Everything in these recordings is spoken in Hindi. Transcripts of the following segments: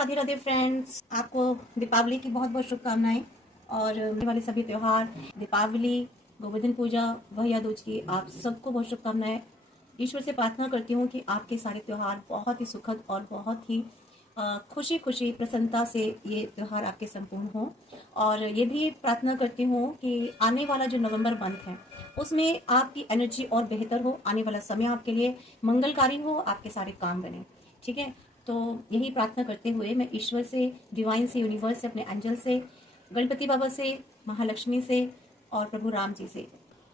राधे राधे फ्रेंड्स, आपको दीपावली की बहुत बहुत शुभकामनाएं। और आने वाले सभी त्योहार, दीपावली, गोवर्धन पूजा, भैया दूज की आप सबको बहुत शुभकामनाएं। ईश्वर से प्रार्थना करती हूँ कि आपके सारे त्योहार बहुत ही सुखद और बहुत ही खुशी खुशी प्रसन्नता से ये त्योहार आपके संपूर्ण हों। और ये भी प्रार्थना करती हूँ कि आने वाला जो नवंबर मंथ है उसमें आपकी एनर्जी और बेहतर हो, आने वाला समय आपके लिए मंगलकारी हो, आपके सारे काम बने। ठीक है, तो यही प्रार्थना करते हुए मैं ईश्वर से, डिवाइन से, यूनिवर्स से, अपने एंजल से, गणपति बाबा से, महालक्ष्मी से और प्रभु राम जी से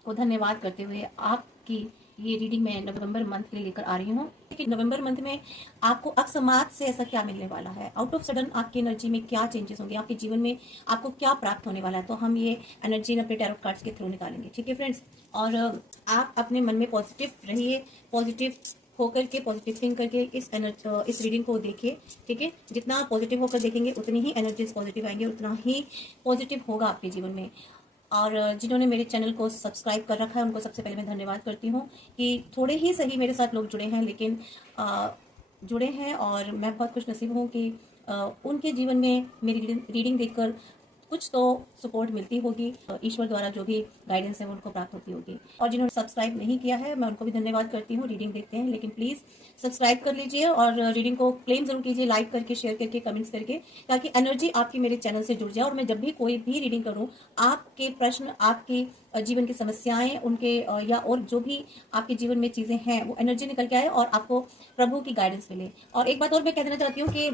को धन्यवाद करते हुए आपकी ये रीडिंग मैं नवंबर मंथ के लिए लेकर आ रही हूँ। लेकिन नवंबर मंथ में आपको अकस्मात से ऐसा क्या मिलने वाला है, आउट ऑफ सडन आपकी एनर्जी में क्या चेंजेस होंगे, आपके जीवन में आपको क्या प्राप्त होने वाला है, तो हम ये एनर्जी अपने टैरो कार्ड्स के थ्रू निकालेंगे। ठीक है फ्रेंड्स, और आप अपने मन में पॉजिटिव रहिए, पॉजिटिव होकर के, पॉजिटिव थिंक करके इस रीडिंग को देखिए। ठीक है, जितना पॉजिटिव होकर देखेंगे उतनी ही एनर्जीज पॉजिटिव आएंगे, उतना ही पॉजिटिव होगा आपके जीवन में। और जिन्होंने मेरे चैनल को सब्सक्राइब कर रखा है उनको सबसे पहले मैं धन्यवाद करती हूँ कि थोड़े ही सही मेरे साथ लोग जुड़े हैं, लेकिन जुड़े हैं और मैं बहुत खुश नसीब हूँ कि उनके जीवन में मेरी रीडिंग देखकर कुछ तो सपोर्ट मिलती होगी, ईश्वर द्वारा जो भी गाइडेंस है वो उनको प्राप्त होती होगी। और जिन्होंने सब्सक्राइब नहीं किया है मैं उनको भी धन्यवाद करती हूँ। रीडिंग देखते हैं लेकिन प्लीज़ सब्सक्राइब कर लीजिए और रीडिंग को क्लेम जरूर कीजिए, लाइक करके, शेयर करके, कमेंट्स करके, ताकि एनर्जी आपकी मेरे चैनल से जुड़ जाए और मैं जब भी कोई भी रीडिंग करूँ आपके प्रश्न, आपकी जीवन की समस्याएं, उनके या और जो भी आपके जीवन में चीज़ें हैं वो एनर्जी निकल के आए और आपको प्रभु की गाइडेंस मिले। और एक बात और मैं कह देना चाहती हूँ कि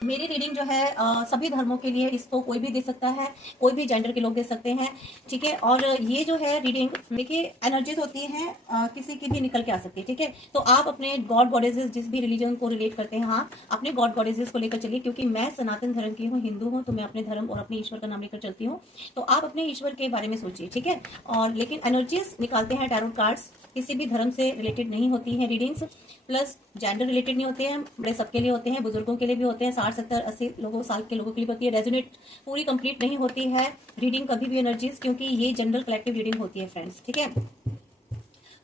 मेरी रीडिंग जो है सभी धर्मों के लिए, इसको कोई भी दे सकता है, कोई भी जेंडर के लोग दे सकते हैं। ठीक है, और ये जो है रीडिंग, देखिए एनर्जीज होती हैं किसी की भी निकल के आ सकती है। ठीक है, तो आप अपने गॉड गॉडेसेस, जिस भी रिलीजन को रिलेट करते हैं, हाँ अपने गॉड गॉडेसेस को लेकर चलिए, क्योंकि मैं सनातन धर्म की हूँ, हिंदू हूँ, तो मैं अपने धर्म और अपने ईश्वर का नाम लेकर चलती हूँ। तो आप अपने ईश्वर के बारे में सोचिए। ठीक है, और लेकिन एनर्जीज निकालते हैं टैरो कार्ड्स, किसी भी धर्म से रिलेटेड नहीं होती हैं रीडिंग्स, प्लस जेंडर रिलेटेड नहीं होते हैं, बड़े सबके लिए होते हैं, बुजुर्गों के लिए भी होते हैं, 60 70 80 साल के लोगों के लिए होती है। रेजोनेट पूरी कंप्लीट नहीं होती है रीडिंग कभी भी एनर्जीज, क्योंकि ये जनरल कलेक्टिव रीडिंग होती है फ्रेंड्स। ठीक है,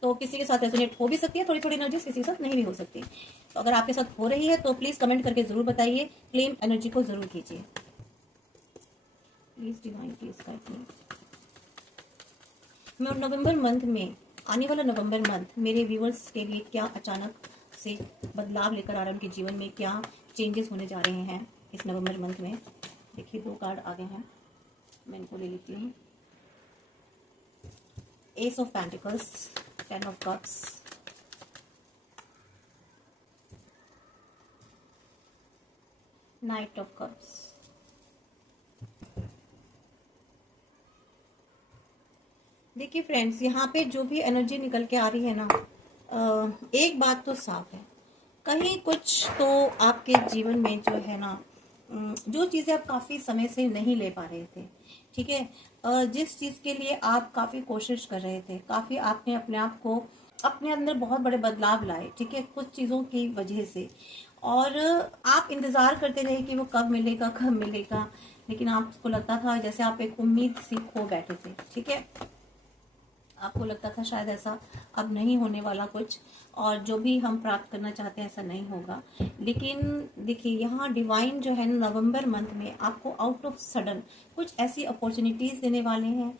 तो किसी के साथ रेजोनेट हो भी सकती है थोड़ी थोड़ी एनर्जीज, किसी के साथ नहीं भी हो सकती। तो अगर आपके साथ हो रही है तो प्लीज कमेंट करके जरूर बताइए, क्लेम एनर्जी को जरूर कीजिए please, divine please guide me. मैं नवंबर मंथ में, आने वाला नवंबर मंथ मेरे व्यूअर्स के लिए क्या अचानक से बदलाव लेकर आ रहा है, उनके जीवन में क्या चेंजेस होने जा रहे हैं इस नवंबर मंथ में। देखिए 2 कार्ड आ गए हैं, मैं इनको ले लेती हूँ। S of pentacles, 10 of cups, night of cups. देखिए फ्रेंड्स, यहाँ पे जो भी एनर्जी निकल के आ रही है ना, एक बात तो साफ है, कहीं कुछ तो आपके जीवन में जो है ना, जो चीज़ें आप काफ़ी समय से नहीं ले पा रहे थे। ठीक है, जिस चीज़ के लिए आप काफ़ी कोशिश कर रहे थे, काफ़ी आपने अपने आप को, अपने अंदर बहुत बड़े बदलाव लाए। ठीक है, कुछ चीज़ों की वजह से, और आप इंतज़ार करते रहे कि वो कब मिलेगा कब मिलेगा, लेकिन आपको लगता था जैसे आप एक उम्मीद सी खो बैठे थे। ठीक है, आपको लगता था शायद ऐसा अब नहीं होने वाला कुछ, और जो भी हम प्राप्त करना चाहते हैं ऐसा नहीं होगा। लेकिन देखिए यहाँ डिवाइन जो है नवंबर मंथ में आपको आउट ऑफ सडन कुछ ऐसी अपॉर्चुनिटीज देने वाले हैं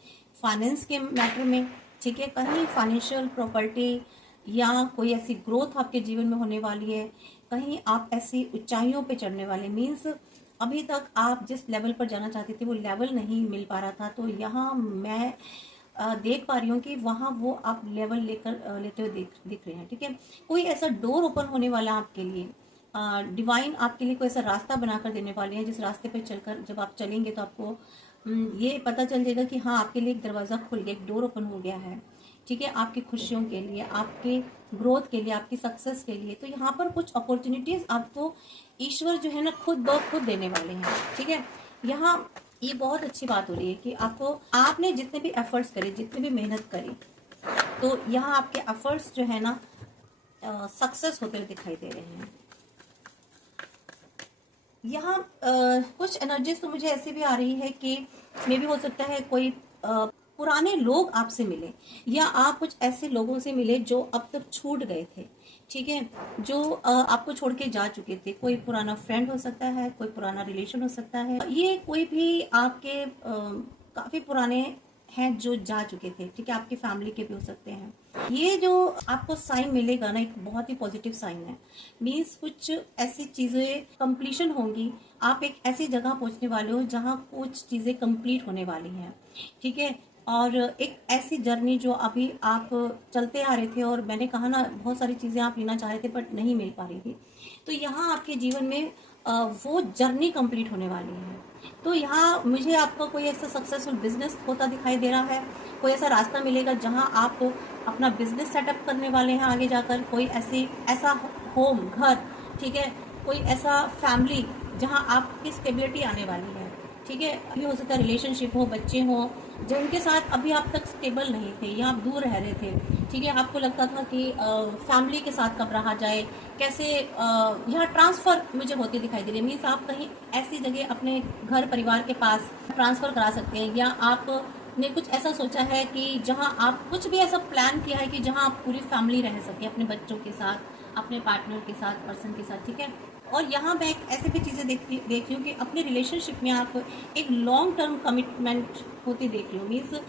फाइनेंस के मैटर में। ठीक है, कहीं फाइनेंशियल प्रॉपर्टी या कोई ऐसी ग्रोथ आपके जीवन में होने वाली है, कहीं आप ऐसी ऊंचाइयों पे चढ़ने वाले, मीन्स अभी तक आप जिस लेवल पर जाना चाहते थे वो लेवल नहीं मिल पा रहा था, तो यहाँ मैं देख पा रही हूँ कि वहाँ वो आप लेवल लेते हुए दिख रहे हैं। ठीक है, कोई ऐसा डोर ओपन होने वाला आपके लिए, डिवाइन आपके लिए कोई ऐसा रास्ता बनाकर देने वाले हैं, जिस रास्ते पर चलकर जब आप चलेंगे तो आपको ये पता चल जाएगा कि हाँ आपके लिए एक दरवाज़ा खुल गया, एक डोर ओपन हो गया है। ठीक है, आपकी खुशियों के लिए, आपके ग्रोथ के लिए, आपकी सक्सेस के लिए। तो यहाँ पर कुछ अपॉर्चुनिटीज आपको ईश्वर जो है ना खुद ब खुद देने वाले हैं। ठीक है, यहाँ ये बहुत अच्छी बात हो रही है कि आपको, आपने जितने भी एफर्ट्स करे, जितने भी मेहनत करी, तो यहाँ आपके एफर्ट्स जो है ना सक्सेस होते हुए दिखाई दे रहे हैं। यहाँ कुछ एनर्जीज तो मुझे ऐसी भी आ रही है कि मे भी हो सकता है कोई पुराने लोग आपसे मिले, या आप कुछ ऐसे लोगों से मिले जो अब तक छूट गए थे, ठीक है, जो आपको छोड़ के जा चुके थे। कोई पुराना फ्रेंड हो सकता है, कोई पुराना रिलेशन हो सकता है, ये कोई भी आपके काफी पुराने हैं जो जा चुके थे, ठीक है, आपकी फैमिली के भी हो सकते हैं। ये जो आपको साइन मिलेगा ना, एक बहुत ही पॉजिटिव साइन है। मीन्स कुछ ऐसी चीजें कंप्लीशन होंगी, आप एक ऐसी जगह पहुंचने वाले हो जहां कुछ चीजें कंप्लीट होने वाली हैं, ठीक है। और एक ऐसी जर्नी जो अभी आप चलते आ रहे थे, और मैंने कहा ना बहुत सारी चीजें आप लेना चाह रहे थे बट नहीं मिल पा रही थी, तो यहाँ आपके जीवन में वो जर्नी कंप्लीट होने वाली है। तो यहाँ मुझे आपका कोई ऐसा सक्सेसफुल बिजनेस होता दिखाई दे रहा है, कोई ऐसा रास्ता मिलेगा जहां आप अपना बिजनेस सेटअप करने वाले हैं आगे जाकर, कोई ऐसा होम, घर, ठीक है, कोई ऐसा फैमिली जहां आपकी स्टेबिलिटी आने वाली है, ठीक है। अभी हो सकता है रिलेशनशिप हो, बच्चे हो जिनके साथ अभी आप तक स्टेबल नहीं थे या आप दूर रह रहे थे, ठीक है, आपको लगता था कि फैमिली के साथ कब रहा जाए, कैसे यहाँ ट्रांसफर मुझे होती दिखाई दे रही है। मीन्स आप कहीं ऐसी जगह अपने घर परिवार के पास ट्रांसफर करा सकते हैं, या आपने कुछ ऐसा सोचा है कि जहाँ आप कुछ भी ऐसा प्लान किया है कि जहाँ आप पूरी फैमिली रह सके, अपने बच्चों के साथ, अपने पार्टनर के साथ, पर्सन के साथ, ठीक है। और यहाँ मैं ऐसे भी चीज़ें देख रही हूँ कि अपने रिलेशनशिप में आप एक लॉन्ग टर्म कमिटमेंट होती देख रही हूँ। मीन्स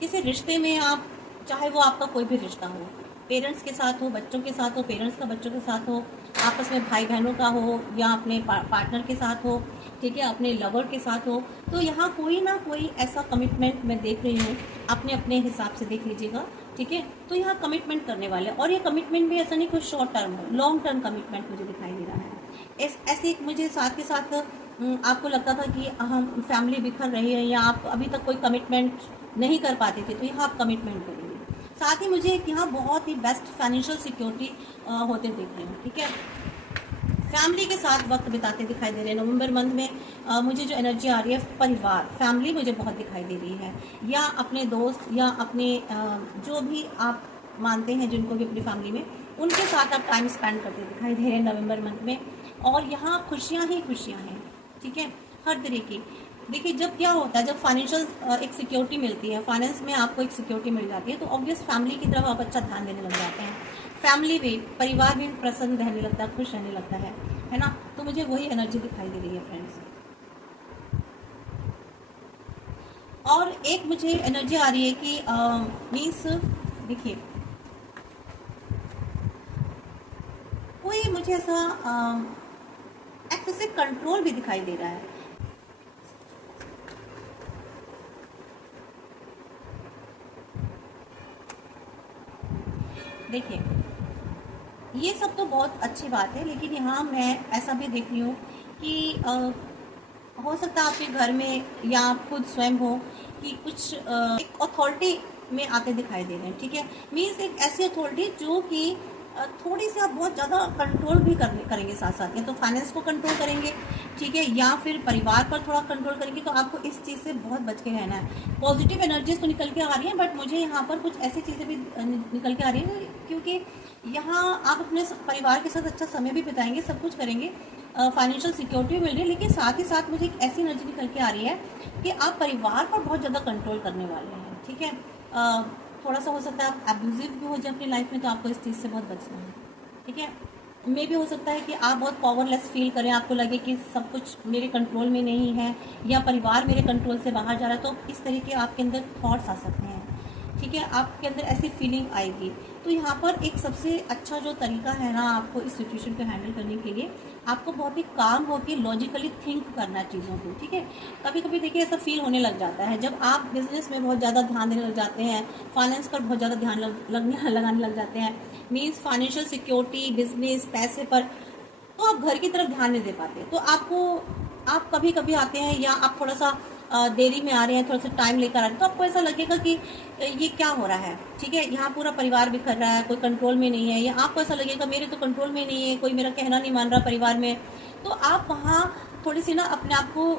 किसी रिश्ते में आप, चाहे वो आपका कोई भी रिश्ता हो, पेरेंट्स के साथ हो, बच्चों के साथ हो, पेरेंट्स का बच्चों के साथ हो, आपस में भाई बहनों का हो, या अपने पार्टनर के साथ हो, ठीक है, अपने लवर के साथ हो, तो यहाँ कोई ना कोई ऐसा कमिटमेंट मैं देख रही हूँ। अपने अपने हिसाब से देख लीजिएगा, ठीक है। तो यहाँ कमिटमेंट करने वाले, और ये कमिटमेंट भी ऐसा नहीं कोई शॉर्ट टर्म हो, लॉन्ग टर्म कमिटमेंट मुझे दिखाई दे रहा है। ऐसे मुझे साथ के साथ आपको लगता था कि हम फैमिली बिखर रही है, या आप अभी तक कोई कमिटमेंट नहीं कर पाते थे, तो यहाँ आप कमिटमेंट करेंगे। साथ ही मुझे यहाँ बहुत ही बेस्ट फाइनेंशियल सिक्योरिटी होते देख रहे हैं, ठीक है। फैमिली के साथ वक्त बिताते दिखाई दे रहे हैं। नवंबर मंथ में मुझे जो एनर्जी आ रही है, परिवार, फैमिली मुझे बहुत दिखाई दे रही है, या अपने दोस्त, या अपने जो भी आप मानते हैं जिनको भी अपनी फैमिली में, उनके साथ आप टाइम स्पेंड करते दिखाई दे रहे हैं नवंबर मंथ में। और यहाँ खुशियाँ ही खुशियाँ हैं, ठीक है, हर तरीके। देखिए, जब क्या होता है, जब फाइनेंशियल एक सिक्योरिटी मिलती है, फाइनेंस में आपको एक सिक्योरिटी मिल जाती है, तो ऑब्वियस फैमिली की तरफ आप अच्छा ध्यान देने लग जाते हैं। फैमिली भी, परिवार भी प्रसन्न रहने लगता है, खुश रहने लगता है ना। तो मुझे वही एनर्जी दिखाई दे रही है फ्रेंड्स। और एक मुझे एनर्जी आ रही है कि मीन्स देखिए, कोई मुझे ऐसा एक्सेसिव कंट्रोल भी दिखाई दे रहा है। देखिए, ये सब तो बहुत अच्छी बात है, लेकिन यहाँ मैं ऐसा भी देख रही हूँ कि हो सकता है आपके घर में या आप खुद स्वयं हो कि कुछ एक अथॉरिटी में आते दिखाई दे रहे हैं, ठीक है। मीन्स एक ऐसी अथॉरिटी जो कि थोड़ी सी आप बहुत ज़्यादा कंट्रोल भी करेंगे साथ साथ, या तो फाइनेंस को कंट्रोल करेंगे, ठीक है, या फिर परिवार पर थोड़ा कंट्रोल करेंगे। तो आपको इस चीज़ से बहुत बच के रहना है। पॉजिटिव एनर्जीज तो निकल के आ रही हैं, बट मुझे यहाँ पर कुछ ऐसी चीज़ें भी निकल के आ रही हैं, क्योंकि यहाँ आप अपने परिवार के साथ अच्छा समय भी बिताएंगे, सब कुछ करेंगे, फाइनेंशियल सिक्योरिटी मिल रही है, लेकिन साथ ही साथ मुझे एक ऐसी एनर्जी निकल के आ रही है कि आप परिवार पर बहुत ज़्यादा कंट्रोल करने वाले हैं, ठीक है। थोड़ा सा हो सकता है आप एब्यूजिव भी हो जाए अपनी लाइफ में, तो आपको इस चीज़ से बहुत बचना है, ठीक है। मे भी हो सकता है कि आप बहुत पावरलेस फील करें, आपको लगे कि सब कुछ मेरे कंट्रोल में नहीं है, या परिवार मेरे कंट्रोल से बाहर जा रहा है, तो इस तरीके आपके अंदर थॉट्स आ सकते हैं, ठीक है, आपके अंदर ऐसी फीलिंग आएगी। तो यहाँ पर एक सबसे अच्छा जो तरीका है ना आपको इस सिचुएशन को हैंडल करने के लिए, आपको बहुत ही काम होकर लॉजिकली थिंक करना है चीज़ों को, ठीक है। कभी कभी देखिए ऐसा फील होने लग जाता है, जब आप बिजनेस में बहुत ज़्यादा ध्यान देने लग जाते हैं, फाइनेंस पर बहुत ज़्यादा ध्यान लगाने लग जाते हैं, मीन्स फाइनेंशियल सिक्योरिटी, बिजनेस, पैसे पर, तो आप घर की तरफ ध्यान नहीं दे पाते। तो आप कभी कभी आते हैं, या आप थोड़ा सा देरी में आ रहे हैं, थोड़ा सा टाइम लेकर आ रहे हैं, तो आपको ऐसा लगेगा कि ये क्या हो रहा है, ठीक है। यहाँ पूरा परिवार बिखर रहा है, कोई कंट्रोल में नहीं है, या आपको ऐसा लगेगा मेरे तो कंट्रोल में नहीं है, कोई मेरा कहना नहीं मान रहा परिवार में। तो आप वहाँ थोड़ी सी ना अपने आप को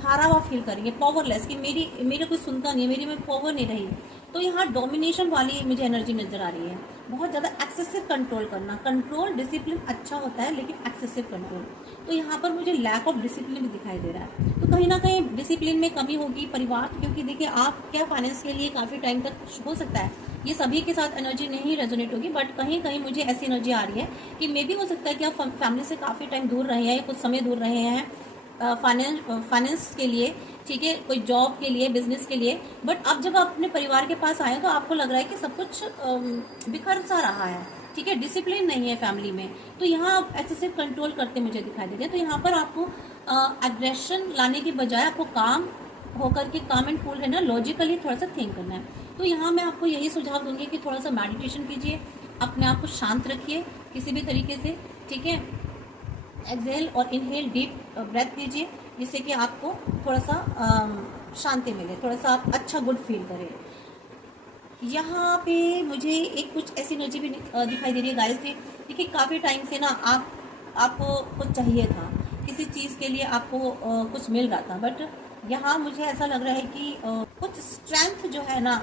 हारा हुआ फील करेंगे, पावरलेस, कि मेरे कोई सुनता नहीं है, मेरी में पावर नहीं रही। तो यहाँ डोमिनेशन वाली मुझे एनर्जी नजर आ रही है, बहुत ज़्यादा एक्सेसिव कंट्रोल करना। कंट्रोल डिसिप्लिन अच्छा होता है, लेकिन एक्सेसिव कंट्रोल, तो यहाँ पर मुझे लैक ऑफ डिसिप्लिन भी दिखाई दे रहा है। तो तो कहीं ना कहीं डिसिप्लिन में कमी होगी परिवार, क्योंकि देखिए आप क्या फाइनेंस के लिए काफ़ी टाइम तक हो सकता है ये सभी के साथ एनर्जी नहीं रेजोनेट होगी, बट कहीं कहीं मुझे ऐसी एनर्जी आ रही है कि मे भी हो सकता है कि आप फैमिली से काफ़ी टाइम दूर रहे हैं या कुछ समय दूर रहे हैं फाइनेंस के लिए, ठीक है, कोई जॉब के लिए, बिजनेस के लिए, बट अब जब आप अपने परिवार के पास आए तो आपको लग रहा है कि सब कुछ बिखर सा रहा है, ठीक है, डिसिप्लिन नहीं है फैमिली में। तो यहाँ आप एक्सेसिव कंट्रोल करते मुझे दिखाई दे रहे हैं। तो यहाँ पर आपको एग्रेशन लाने की बजाय आपको काम होकर के काम एंड कूल रहना, लॉजिकली थोड़ा सा थिंक करना है। तो यहाँ मैं आपको यही सुझाव दूंगी कि थोड़ा सा मेडिटेशन कीजिए, अपने आप को शांत रखिए किसी भी तरीके से, ठीक है। एक्सहेल और इनहेल डीप ब्रेथ लीजिए, जिससे कि आपको थोड़ा सा शांति मिले, थोड़ा सा आप अच्छा गुड फील करें। यहाँ पे मुझे एक कुछ ऐसी एनर्जी भी दिखाई दे रही है गाइस। देखिए काफ़ी टाइम से ना आपको कुछ चाहिए था, किसी चीज़ के लिए आपको कुछ मिल रहा था, बट यहाँ मुझे ऐसा लग रहा है कि कुछ स्ट्रेंथ जो है ना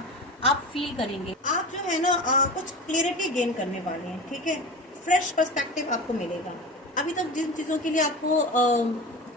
आप फील करेंगे, आप जो है ना कुछ क्लियरिटी गेन करने वाले हैं, ठीक है, फ्रेश पर्सपेक्टिव आपको मिलेगा। अभी तक जिन चीज़ों के लिए आपको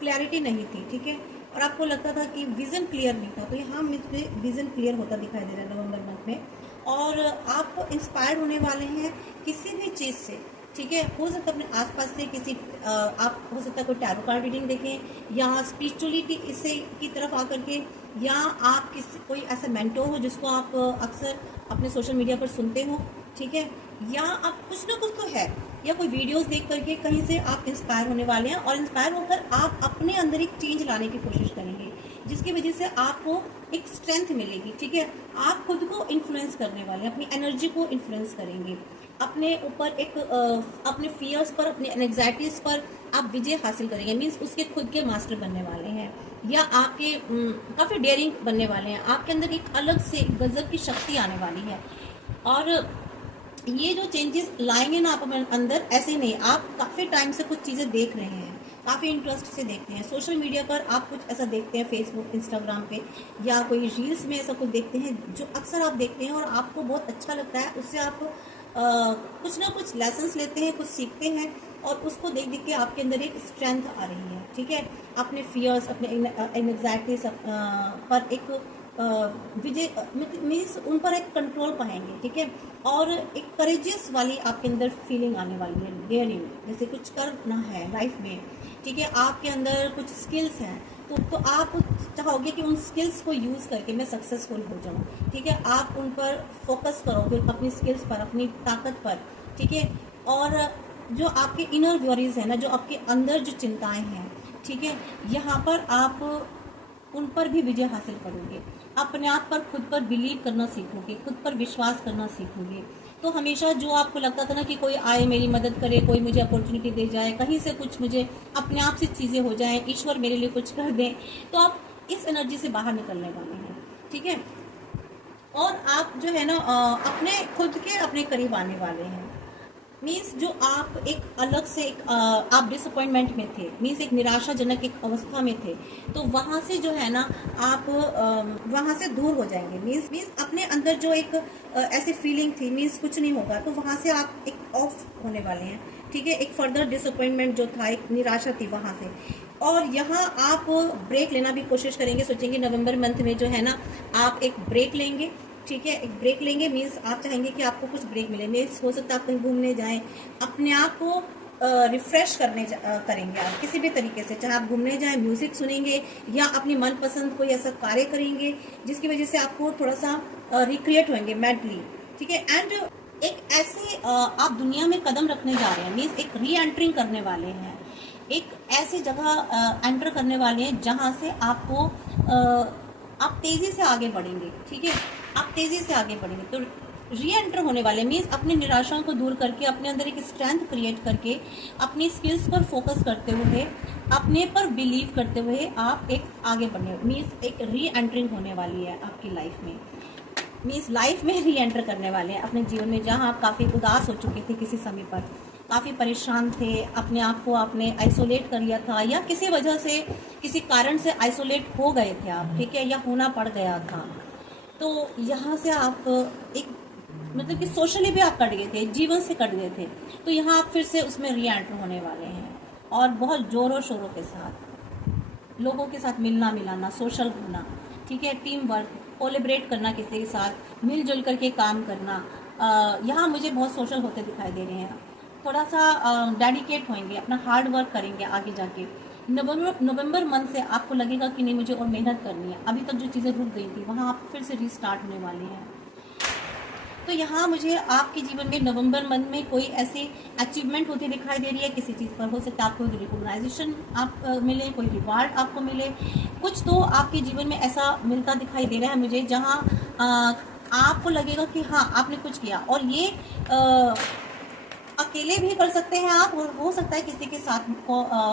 क्लैरिटी नहीं थी, ठीक है, और आपको लगता था कि विज़न क्लियर नहीं था, तो यहाँ मुझे विज़न क्लियर होता दिखाई दे रहा है नवंबर मंथ में। और आप इंस्पायर होने वाले हैं किसी भी चीज़ से, ठीक है, हो सकता है अपने आसपास से किसी आप हो सकता है कोई टैरो कार्ड रीडिंग देखें, या स्पिरिचुअलिटी इससे की तरफ आकर के, या आप कोई ऐसा मेंटोर हो जिसको आप अक्सर अपने सोशल मीडिया पर सुनते हो, ठीक है, या आप कुछ ना कुछ तो है, या कोई वीडियोस देख करके कहीं से आप इंस्पायर होने वाले हैं, और इंस्पायर होकर आप अपने अंदर एक चेंज लाने की कोशिश करेंगे, जिसकी वजह से आपको एक स्ट्रेंथ मिलेगी, ठीक है। आप खुद को इन्फ्लुएंस करने वाले हैं, अपनी एनर्जी को इन्फ्लुएंस करेंगे, अपने ऊपर एक अपने फियर्स पर, अपने एंग्जाइटीज पर आप विजय हासिल करेंगे, मीन्स उसके खुद के मास्टर बनने वाले हैं, या आपके काफ़ी डेयरिंग बनने वाले हैं, आपके अंदर एक अलग से गजब की शक्ति आने वाली है। और ये जो चेंजेस लाएंगे ना आप अपने अंदर, ऐसे नहीं, आप काफ़ी टाइम से कुछ चीज़ें देख रहे हैं, काफ़ी इंटरेस्ट से देखते हैं, सोशल मीडिया पर आप कुछ ऐसा देखते हैं, फेसबुक, इंस्टाग्राम पे, या कोई रील्स में ऐसा कुछ देखते हैं जो अक्सर आप देखते हैं और आपको बहुत अच्छा लगता है, उससे आप कुछ ना कुछ लेसन्स लेते हैं, कुछ सीखते हैं, और उसको देख देख के आपके अंदर एक स्ट्रेंथ आ रही है, ठीक है। अपने फियर्स, अपने एंग्जाइटीज पर एक विजय मीन्स उन पर एक कंट्रोल पाएंगे, ठीक है, और एक करेजियस वाली आपके अंदर फीलिंग आने वाली है, डेयरिंग, जैसे कुछ करना है लाइफ में, ठीक है, आपके अंदर कुछ स्किल्स हैं, तो आप चाहोगे कि उन स्किल्स को यूज़ करके मैं सक्सेसफुल हो जाऊं, ठीक है, आप उन पर फोकस करोगे, अपनी स्किल्स पर, अपनी ताकत पर, ठीक है। और जो आपके इनर वरीज है ना, जो आपके अंदर जो चिंताएं हैं, ठीक है, यहाँ पर आप उन पर भी विजय हासिल करोगे, अपने आप पर, खुद पर बिलीव करना सीखोगे, खुद पर विश्वास करना सीखोगे। तो हमेशा जो आपको लगता था ना कि कोई आए मेरी मदद करे, कोई मुझे अपॉर्चुनिटी दे जाए, कहीं से कुछ मुझे अपने आप से चीज़ें हो जाएं, ईश्वर मेरे लिए कुछ कर दें, तो आप इस एनर्जी से बाहर निकलने वाले हैं, ठीक है। और आप जो है ना अपने खुद के अपने करीब आने वाले हैं, मीन्स जो आप एक अलग से एक आप डिसअपॉइंटमेंट में थे, मीन्स एक निराशाजनक एक अवस्था में थे, तो वहाँ से जो है ना आप वहाँ से दूर हो जाएंगे, मीन्स अपने अंदर जो एक ऐसी फीलिंग थी, मीन्स कुछ नहीं होगा, तो वहाँ से आप एक ऑफ होने वाले हैं, ठीक है। एक फर्दर डिसअपॉइंटमेंट जो था, एक निराशा थी वहाँ से, और यहाँ आप ब्रेक लेना भी कोशिश करेंगे, सोचेंगे नवंबर मंथ में जो है ना आप एक ब्रेक लेंगे, ठीक है, एक ब्रेक लेंगे, मीन्स आप चाहेंगे कि आपको कुछ ब्रेक मिले, मीन्स हो सकता है आप कहीं घूमने जाएं, अपने आप को रिफ्रेश करेंगे आप किसी भी तरीके से, चाहे आप घूमने जाएं, म्यूजिक सुनेंगे, या अपनी मनपसंद कोई ऐसा कार्य करेंगे जिसकी वजह से आपको थोड़ा सा रिक्रिएट होंगे मेंटली, ठीक है। एंड एक ऐसे आप दुनिया में कदम रखने जा रहे हैं, मीन्स एक री एंटरिंग करने वाले हैं, एक ऐसी जगह एंटर करने वाले हैं जहाँ से आपको आप तेजी से आगे बढ़ेंगे, ठीक है, आप तेजी से आगे बढ़ेंगे, तो री एंटर होने वाले मीन्स अपनी निराशाओं को दूर करके, अपने अंदर एक स्ट्रेंथ क्रिएट करके, अपनी स्किल्स पर फोकस करते हुए, अपने पर बिलीव करते हुए आप एक आगे बढ़ने, मीन्स एक री एंटरिंग होने वाली है आपकी लाइफ में, मीन्स लाइफ में री एंटर करने वाले हैं अपने जीवन में, जहाँ आप काफ़ी उदास हो चुके थे, किसी समय पर काफ़ी परेशान थे, अपने आप को आपने आइसोलेट कर लिया था, या किसी वजह से, किसी कारण से आइसोलेट हो गए थे आप, ठीक है, या होना पड़ गया था, तो यहाँ से आप एक मतलब कि सोशली भी आप कट गए थे, जीवन से कट गए थे, तो यहाँ आप फिर से उसमें री एंटर होने वाले हैं, और बहुत जोरों शोरों के साथ। लोगों के साथ मिलना मिलाना, सोशल होना, ठीक है, टीम वर्क, कोलेबरेट करना, किसी के साथ मिलजुल करके काम करना। यहाँ मुझे बहुत सोशल होते दिखाई दे रहे हैं। थोड़ा सा डेडिकेट होंगे, अपना हार्ड वर्क करेंगे आगे जाके। नवंबर मंथ से आपको लगेगा कि नहीं मुझे और मेहनत करनी है, अभी तक जो चीज़ें रुक गई थी वहाँ आप फिर से रिस्टार्ट होने वाले हैं। तो यहाँ मुझे आपके जीवन में नवंबर मंथ में कोई ऐसी अचीवमेंट होती दिखाई दे रही है किसी चीज़ पर। हो सकता है आपको रिकॉग्नाइजेशन आप मिले, कोई रिवार्ड आपको मिले, कुछ तो आपके जीवन में ऐसा मिलता दिखाई दे रहा है मुझे, जहाँ आपको लगेगा कि हाँ आपने कुछ किया। और ये अकेले भी कर सकते हैं आप, और हो सकता है किसी के साथ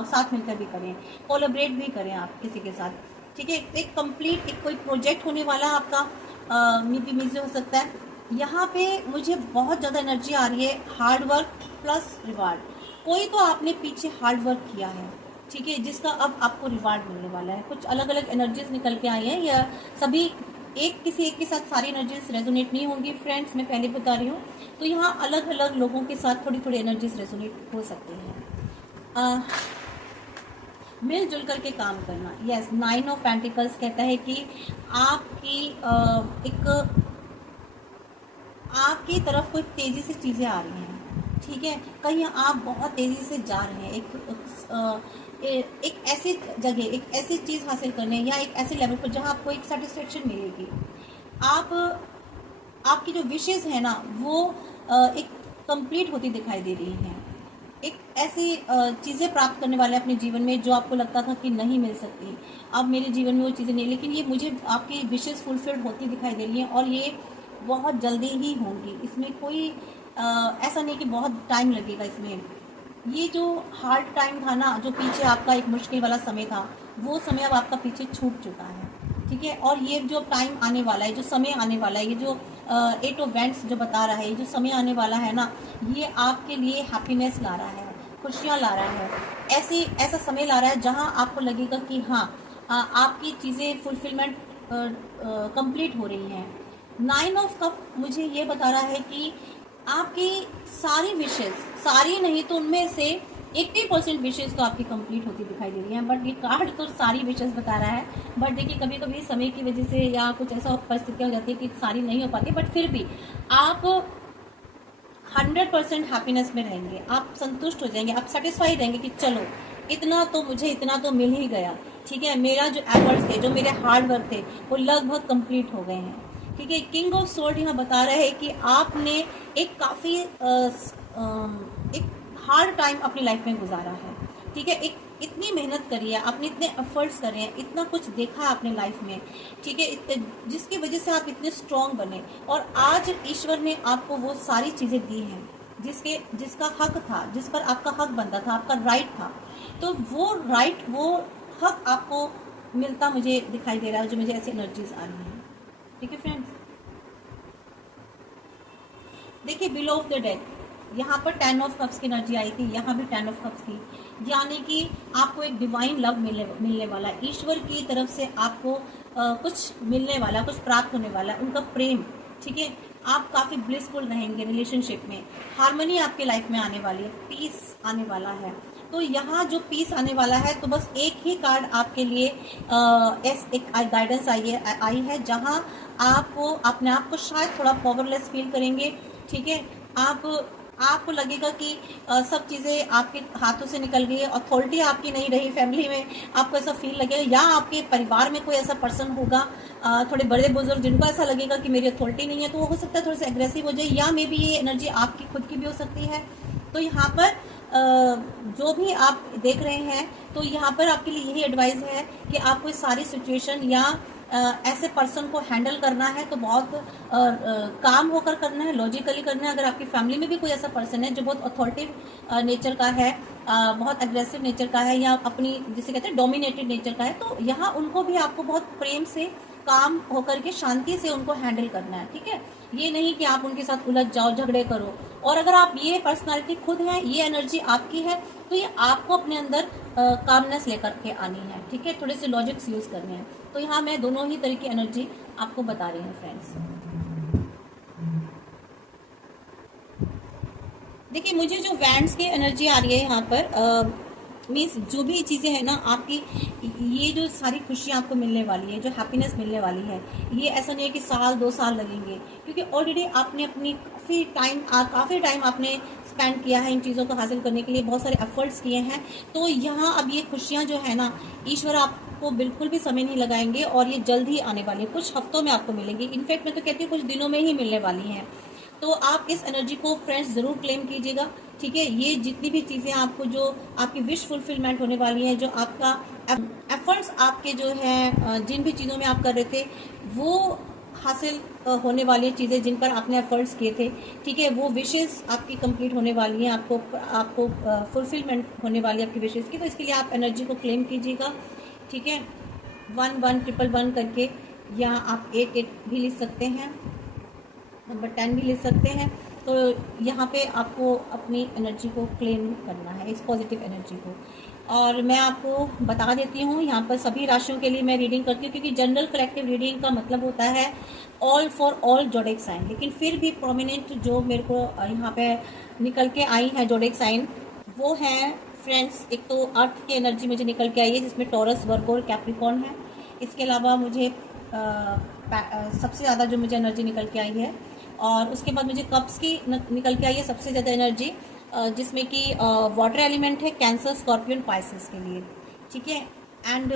साथ मिलकर भी करें, कोलैबोरेट भी करें आप किसी के साथ, ठीक है। एक कंप्लीट एक कोई प्रोजेक्ट होने वाला है आपका, मीजी हो सकता है। यहाँ पे मुझे बहुत ज़्यादा एनर्जी आ रही है, हार्ड वर्क प्लस रिवार्ड। कोई तो आपने पीछे हार्ड वर्क किया है, ठीक है, जिसका अब आपको रिवार्ड मिलने वाला है। कुछ अलग अलग एनर्जीज निकल के आई हैं, या सभी किसी एक के साथ सारी एनर्जीज रेजोनेट नहीं होंगी फ्रेंड्स, मैं पहले बता रही हूँ। तो यहाँ अलग अलग लोगों के साथ थोड़ी थोड़ी एनर्जीज रेजोनेट हो सकती हैं। मिलजुल करके काम करना, यस। 9 ऑफ पेंटिकल्स कहता है कि आपकी तरफ कोई तेज़ी से चीज़ें आ रही हैं, ठीक है, कहीं आप बहुत तेज़ी से जा रहे हैं एक ऐसी जगह, एक ऐसी चीज़ हासिल करने, या एक ऐसे लेवल पर जहां आपको एक सेटिस्फेक्शन मिलेगी। आपकी जो विशेज़ है ना वो एक कंप्लीट होती दिखाई दे रही हैं। एक ऐसी चीज़ें प्राप्त करने वाले अपने जीवन में जो आपको लगता था कि नहीं मिल सकती, अब मेरे जीवन में वो चीज़ें नहीं, लेकिन ये मुझे आपकी विशेज़ फुलफिल्ड होती दिखाई दे रही हैं, और ये बहुत जल्दी ही होंगी। इसमें कोई ऐसा नहीं कि बहुत टाइम लगेगा इसमें। ये जो हार्ड टाइम था ना, जो पीछे आपका एक मुश्किल वाला समय था, वो समय अब आपका पीछे छूट चुका है, ठीक है। और ये जो टाइम आने वाला है, जो समय आने वाला है, ये जो 8 ऑफ वेंट्स जो बता रहा है, ये जो समय आने वाला है ना, ये आपके लिए हैप्पीनेस ला रहा है, खुशियाँ ला रहा है। ऐसा समय ला रहा है जहाँ आपको लगेगा कि हाँ आपकी चीज़ें फुलफिलमेंट कंप्लीट हो रही हैं। 9 ऑफ कप मुझे ये बता रहा है कि आपकी सारी विशेज़, सारी नहीं तो उनमें से 80% विशेज़ तो आपकी कंप्लीट होती दिखाई दे रही हैं। बट ये कार्ड तो सारी विशेज़ बता रहा है, बट देखिए कभी कभी समय की वजह से या कुछ ऐसा परिस्थितियाँ हो जाती है कि सारी नहीं हो पाती, बट फिर भी आप 100% हैप्पीनेस में रहेंगे, आप संतुष्ट हो जाएंगे, आप सेटिस्फाई रहेंगे कि चलो इतना तो मिल ही गया, ठीक है। मेरा जो एफर्ट्स थे, जो मेरे हार्ड वर्क थे, वो लगभग कंप्लीट हो गए हैं, ठीक है। किंग ऑफ स्वॉर्ड यहाँ बता रहे हैं कि आपने एक काफ़ी एक हार्ड टाइम अपनी लाइफ में गुजारा है, ठीक है। एक इतनी मेहनत करी है आपने, इतने एफर्ट्स करे हैं, इतना कुछ देखा है अपने लाइफ में, ठीक है, जिसकी वजह से आप इतने स्ट्रांग बने। और आज ईश्वर ने आपको वो सारी चीज़ें दी हैं जिसका हक था, जिस पर आपका हक बनता था, आपका राइट था। तो वो हक आपको मिलता मुझे दिखाई दे रहा है, जो मुझे ऐसी एनर्जीज आ रही हैं, ठीक है फ्रेंड्स। देखिए बिलो ऑफ द डेथ, यहाँ पर 10 ऑफ कप्स की एनर्जी आई थी, यहाँ भी 10 ऑफ कप्स थी, यानी कि आपको एक डिवाइन लव मिलने वाला है, ईश्वर की तरफ से आपको कुछ मिलने वाला, कुछ प्राप्त होने वाला है, उनका प्रेम, ठीक है। आप काफ़ी ब्लिसफुल रहेंगे रिलेशनशिप में, हार्मनी आपके लाइफ में आने वाली है, पीस आने वाला है। तो यहाँ जो पीस आने वाला है, तो बस एक ही कार्ड आपके लिए एक गाइडेंस आई है जहाँ आपको अपने आप को शायद थोड़ा पावरलेस फील करेंगे, ठीक है। आपको लगेगा कि सब चीज़ें आपके हाथों से निकल गई है, अथॉरिटी आपकी नहीं रही फैमिली में, आपको ऐसा फील लगेगा। या आपके परिवार में कोई ऐसा पर्सन होगा, थोड़े बड़े बुजुर्ग, जिनको ऐसा लगेगा कि मेरी अथॉरिटी नहीं है, तो वो हो सकता है थोड़े से एग्रेसिव हो जाए, या मे बी ये एनर्जी आपकी खुद की भी हो सकती है। तो यहाँ पर जो भी आप देख रहे हैं, तो यहाँ पर आपके लिए यही एडवाइस है कि आपको इस सारी सिचुएशन या ऐसे पर्सन को हैंडल करना है तो बहुत काम होकर करना है, लॉजिकली करना है। अगर आपकी फैमिली में भी कोई ऐसा पर्सन है जो बहुत अथॉरिटिव नेचर का है, बहुत एग्रेसिव नेचर का है, या अपनी जिसे कहते हैं डोमिनेटेड नेचर का है, तो यहाँ उनको भी आपको बहुत प्रेम से, काम होकर के शांति से उनको हैंडल करना है, ठीक है। ये नहीं कि आप उनके साथ उलझ जाओ, झगड़े करो। और अगर आप ये पर्सनालिटी खुद है, ये एनर्जी आपकी है, तो ये आपको अपने अंदर कामनेस लेकर के आनी है, ठीक है। थोड़े से लॉजिक्स यूज करने हैं। तो यहाँ मैं दोनों ही तरह की एनर्जी आपको बता रही हूँ फ्रेंड्स। देखिए मुझे जो वैंड्स की एनर्जी आ रही है यहाँ पर, मीन्स जो भी चीज़ें हैं ना आपकी, ये जो सारी खुशियाँ आपको मिलने वाली है, जो हैप्पीनेस मिलने वाली है, ये ऐसा नहीं है कि साल 2 साल लगेंगे, क्योंकि ऑलरेडी आपने अपनी काफ़ी टाइम आपने स्पेंड किया है इन चीज़ों को हासिल करने के लिए, बहुत सारे एफर्ट्स किए हैं। तो यहाँ अब ये खुशियाँ जो है ना, ईश्वर आपको बिल्कुल भी समय नहीं लगाएंगे और ये जल्द ही आने वाली है, कुछ हफ्तों में आपको मिलेंगी। इनफैक्ट मैं तो कहती हूँ कुछ दिनों में ही मिलने वाली हैं। तो आप इस एनर्जी को फ्रेंड्स ज़रूर क्लेम कीजिएगा, ठीक है। ये जितनी भी चीज़ें आपको, जो आपकी विश फुलफिलमेंट होने वाली है, जो आपका एफर्ट्स आपके जो है जिन भी चीज़ों में आप कर रहे थे वो हासिल होने वाली चीज़ें जिन पर आपने एफर्ट्स किए थे, ठीक है, वो विशेस आपकी कंप्लीट होने वाली हैं, आपको फुलफिलमेंट होने वाली है आपकी विशेस की। तो इसके लिए आप एनर्जी को क्लेम कीजिएगा, ठीक है। 1111 करके, या आप 88 भी लिख सकते हैं, नंबर 10 भी ले सकते हैं। तो यहाँ पे आपको अपनी एनर्जी को क्लेम करना है, इस पॉजिटिव एनर्जी को। और मैं आपको बता देती हूँ, यहाँ पर सभी राशियों के लिए मैं रीडिंग करती हूँ, क्योंकि जनरल कलेक्टिव रीडिंग का मतलब होता है all for all zodiac sign. लेकिन फिर भी प्रोमिनेंट जो मेरे को यहाँ पे निकल के आई है जोडिक साइन, वो है फ्रेंड्स, एक तो अर्थ की एनर्जी मुझे निकल के आई है, जिसमें टॉरस, वर्गो और कैप्रिकॉर्न है। इसके अलावा मुझे सबसे ज़्यादा जो मुझे एनर्जी निकल के आई है, और उसके बाद मुझे कप्स की निकल के आई है सबसे ज़्यादा एनर्जी, जिसमें कि वाटर एलिमेंट है कैंसर, स्कॉर्पियन, पाइसेस के लिए, ठीक है। And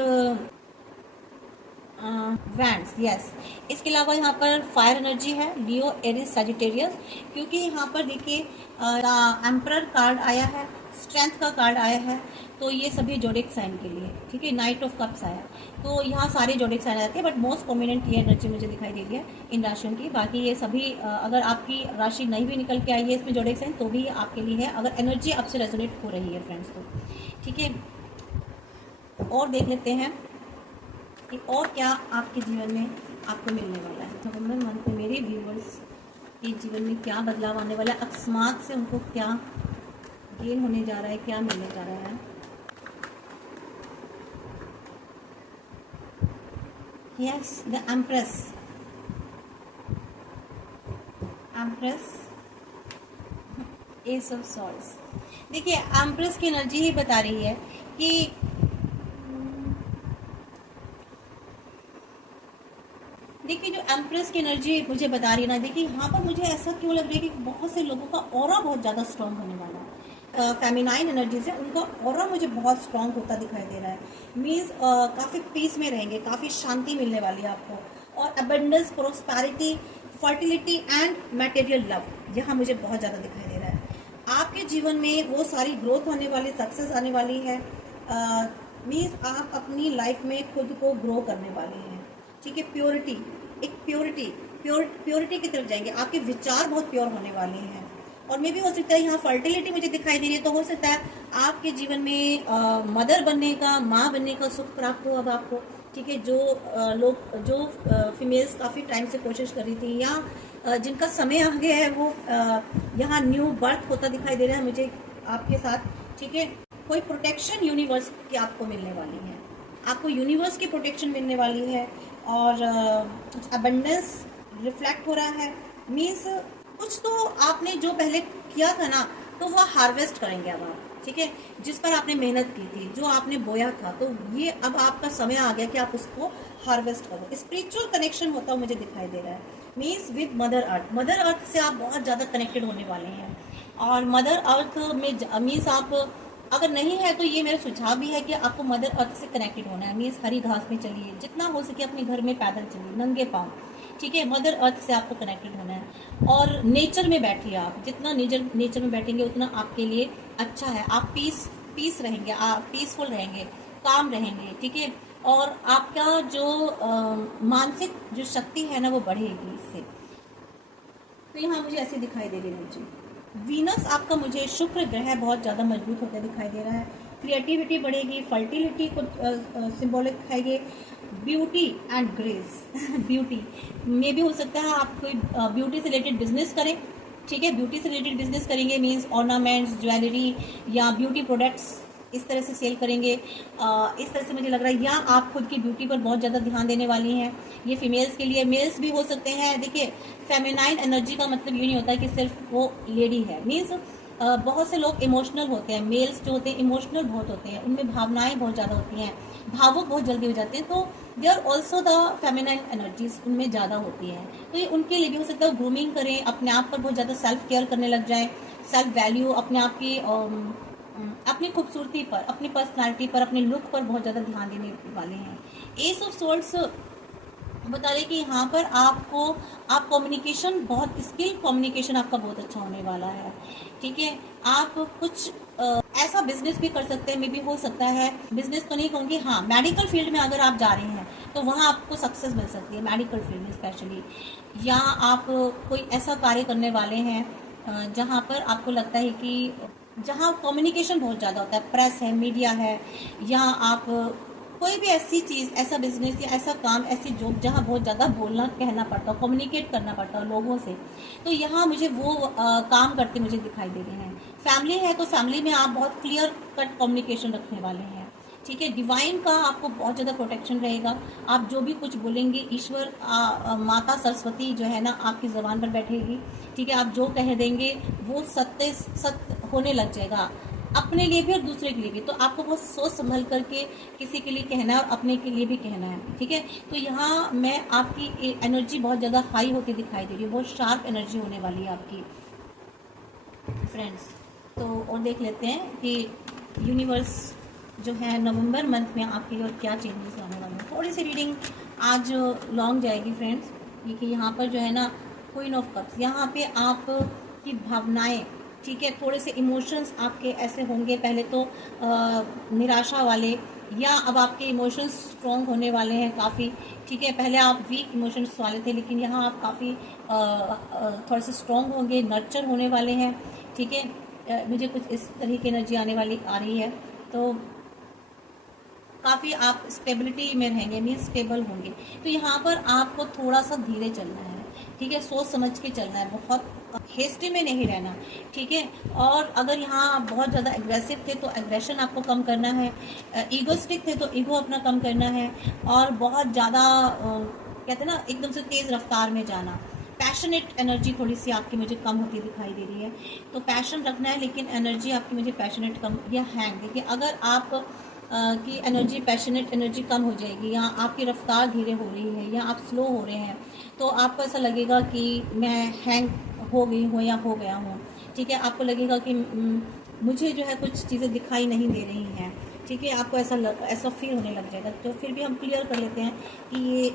wands, yes. इसके अलावा यहाँ पर फायर एनर्जी है, लियो, एरिस, सजिटेरियस, क्योंकि यहाँ पर देखिए एम्परर कार्ड आया है, स्ट्रेंथ का कार्ड आया है, तो ये सभी जोडिक साइन के लिए, ठीक है। नाइट ऑफ कप्स आया, तो यहाँ सारे जोडिक साइन आते हैं, बट मोस्ट प्रोमिनेंट ये एनर्जी मुझे दिखाई दे रही है इन राशियों की। बाकी ये सभी अगर आपकी राशि नहीं भी निकल के आई है इसमें जोडिक साइन, तो भी आपके लिए है, अगर एनर्जी आपसे रेजोनेट हो रही है फ्रेंड्स, तो ठीक है। और देख लेते हैं कि और क्या आपके जीवन में आपको मिलने वाला है। नवंबर मंथ में मेरे व्यूअर्स के जीवन में क्या बदलाव आने वाला है, अकस्मात से उनको क्या गेन होने जा रहा है, क्या मिलने जा रहा है। Yes, the empress, S of swords. देखिए एम्प्रेस की एनर्जी ही बता रही है कि देखिए जो एम्प्रेस की एनर्जी मुझे बता रही है ना, देखिए यहाँ पर मुझे ऐसा क्यों लग रहा है कि बहुत से लोगों का ऑरा बहुत ज़्यादा स्ट्रांग होने वाला है। फेमिनाइन एनर्जी से उनका ऑरा मुझे बहुत स्ट्रांग होता दिखाई दे रहा है। मीन्स काफ़ी पीस में रहेंगे, काफ़ी शांति मिलने वाली है आपको, और abundance, prosperity, fertility and material love यहाँ मुझे बहुत ज़्यादा दिखाई दे रहा है। आपके जीवन में वो सारी ग्रोथ होने वाली, सक्सेस आने वाली है। मीन्स आप अपनी लाइफ में खुद को ग्रो करने वाली हैं, ठीक है। प्योरिटी, एक प्योरिटी की तरफ जाएंगे, आपके विचार बहुत प्योर होने वाले हैं। और मे भी हो सकता है यहाँ फर्टिलिटी मुझे दिखाई दे रही है, तो हो सकता है आपके जीवन में मदर बनने का, माँ बनने का सुख प्राप्त हो अब आपको, ठीक है। जो फीमेल्स काफ़ी टाइम से कोशिश कर रही थी, या जिनका समय आ गया है, वो यहाँ न्यू बर्थ होता दिखाई दे रहा है मुझे आपके साथ, ठीक है। कोई प्रोटेक्शन यूनिवर्स की आपको मिलने वाली है, आपको यूनिवर्स की प्रोटेक्शन मिलने वाली है, और अबंडेंस रिफ्लेक्ट हो रहा है। मीन्स कुछ तो आपने जो पहले किया था ना, तो वह हार्वेस्ट करेंगे अब आप, ठीक है। जिस पर आपने मेहनत की थी, जो आपने बोया था, तो ये अब आपका समय आ गया कि आप उसको हार्वेस्ट करो। स्पिरिचुअल कनेक्शन होता हुआ मुझे दिखाई दे रहा है, means with mother earth. Mother earth से आप बहुत ज़्यादा कनेक्टेड होने वाले हैं, और मदर अर्थ में मीन्स आप अगर नहीं है तो ये मेरा सुझाव भी है कि आपको मदर अर्थ से कनेक्टेड होना है। मीन्स हरी घास में चलिए, जितना हो सके अपने घर में पैदल चलिए, नंगे पाँव, ठीक है। मदर अर्थ से आपको कनेक्टेड होना है, और नेचर में बैठिए आप, जितना नेचर में बैठेंगे उतना आपके लिए अच्छा है। आप पीस रहेंगे, आप पीसफुल रहेंगे, काम रहेंगे, ठीक है। और आपका जो मानसिक जो शक्ति है ना, वो बढ़ेगी इससे। तो यहाँ मुझे ऐसे दिखाई दे रही है मुझे वीनस आपका, मुझे शुक्र ग्रह बहुत ज़्यादा मजबूत होता दिखाई दे रहा है। क्रिएटिविटी बढ़ेगी, फर्टिलिटी को सिंबॉलिक दिखाएगी, ब्यूटी एंड ग्रेस। ब्यूटी में भी हो सकता है आप कोई ब्यूटी से रिलेटेड बिजनेस करें, ठीक है। ब्यूटी से रिलेटेड बिजनेस करेंगे, मीन्स ऑर्नामेंट्स, ज्वेलरी या ब्यूटी प्रोडक्ट्स इस तरह से सेल करेंगे। इस तरह से मुझे लग रहा है, या आप खुद की ब्यूटी पर बहुत ज़्यादा ध्यान देने वाली हैं। ये फीमेल्स के लिए, मेल्स भी हो सकते हैं। देखिए फेमिनाइन एनर्जी का मतलब ये नहीं होता है कि सिर्फ वो लेडी है, मीन्स बहुत से लोग इमोशनल होते हैं, मेल्स जो होते हैं इमोशनल बहुत होते हैं, उनमें भावनाएं बहुत ज़्यादा होती हैं, भावुक बहुत जल्दी हो जाते हैं, तो they are also the feminine energies उनमें ज़्यादा होती है। तो ये उनके लिए भी हो सकता है ग्रूमिंग करें, अपने आप पर बहुत ज़्यादा सेल्फ केयर करने लग जाए, सेल्फ वैल्यू, अपने आप की अपनी खूबसूरती पर, अपनी पर्सनालिटी पर, अपने लुक पर बहुत ज़्यादा ध्यान देने वाले हैं। एस ऑफ सोर्ड्स बता रहे कि यहाँ पर आपको आप कम्युनिकेशन, बहुत स्किल कम्युनिकेशन आपका बहुत अच्छा होने वाला है। ठीक है, आप कुछ ऐसा बिजनेस भी कर सकते हैं, मे बी हो सकता है, बिजनेस तो नहीं कहूँगी, हाँ मेडिकल फील्ड में अगर आप जा रहे हैं तो वहाँ आपको सक्सेस मिल सकती है, मेडिकल फील्ड में स्पेशली। या आप कोई ऐसा कार्य करने वाले हैं जहाँ पर आपको लगता है कि जहाँ कम्युनिकेशन बहुत ज़्यादा होता है, प्रेस है, मीडिया है, या आप कोई भी ऐसी चीज़, ऐसा बिजनेस या ऐसा काम, ऐसी जॉब जहाँ बहुत ज़्यादा बोलना कहना पड़ता हो, कम्युनिकेट करना पड़ता हो लोगों से, तो यहाँ मुझे वो काम करते मुझे दिखाई दे रहे हैं। फैमिली है तो फैमिली में आप बहुत क्लियर कट कम्युनिकेशन रखने वाले हैं। ठीक है, डिवाइन का आपको बहुत ज़्यादा प्रोटेक्शन रहेगा। आप जो भी कुछ बोलेंगे, ईश्वर माता सरस्वती जो है ना आपकी ज़बान पर बैठेगी। ठीक है, आप जो कह देंगे वो सत्य होने लग जाएगा, अपने लिए भी और दूसरे के लिए भी। तो आपको बहुत सोच संभल करके किसी के लिए कहना है और अपने के लिए भी कहना है। ठीक है, तो यहाँ मैं आपकी एनर्जी बहुत ज़्यादा हाई होती दिखाई दे रही है, बहुत शार्प एनर्जी होने वाली है आपकी फ्रेंड्स। तो और देख लेते हैं कि यूनिवर्स जो है नवंबर मंथ में आपके और क्या चेंजेस आने वाले हैं। थोड़ी सी रीडिंग आज लॉन्ग जाएगी फ्रेंड्स, क्योंकि यहाँ पर जो है ना क्वीन ऑफ कप्स, यहाँ पे आप की भावनाएं, ठीक है, थोड़े से इमोशंस आपके ऐसे होंगे, पहले तो निराशा वाले, या अब आपके इमोशंस स्ट्रॉन्ग होने वाले हैं काफ़ी। ठीक है, पहले आप वीक इमोशंस वाले थे, लेकिन यहाँ आप काफ़ी थोड़े से स्ट्रॉन्ग होंगे, नर्चर होने वाले हैं। ठीक है, मुझे कुछ इस तरह की एनर्जी आ रही है। तो काफ़ी आप स्टेबिलिटी में रहेंगे, मीन्स स्टेबल होंगे। तो यहाँ पर आपको थोड़ा सा धीरे चलना है। ठीक है, सोच समझ के चलना है, बहुत हेस्टी में नहीं रहना। ठीक है, और अगर यहाँ आप बहुत ज़्यादा एग्रेसिव थे तो एग्रेशन आपको कम करना है, ईगोस्टिक थे तो ईगो अपना कम करना है, और बहुत ज़्यादा कहते हैं ना एकदम से तेज़ रफ्तार में जाना, पैशनेट एनर्जी थोड़ी सी आपकी मुझे कम होती दिखाई दे रही है। तो पैशन रखना है, लेकिन एनर्जी आपकी मुझे पैशनेट कम या हैंग। देखिए, अगर आप की एनर्जी, पैशनेट एनर्जी कम हो जाएगी, या आपकी रफ्तार धीरे हो रही है, या आप स्लो हो रहे हैं, तो आपको ऐसा लगेगा कि मैं हैंग हो गई हूँ या हो गया हूँ। ठीक है, आपको लगेगा कि मुझे जो है कुछ चीज़ें दिखाई नहीं दे रही हैं। ठीक है, आपको ऐसा फील होने लग जाएगा। तो फिर भी हम क्लियर कर लेते हैं कि ये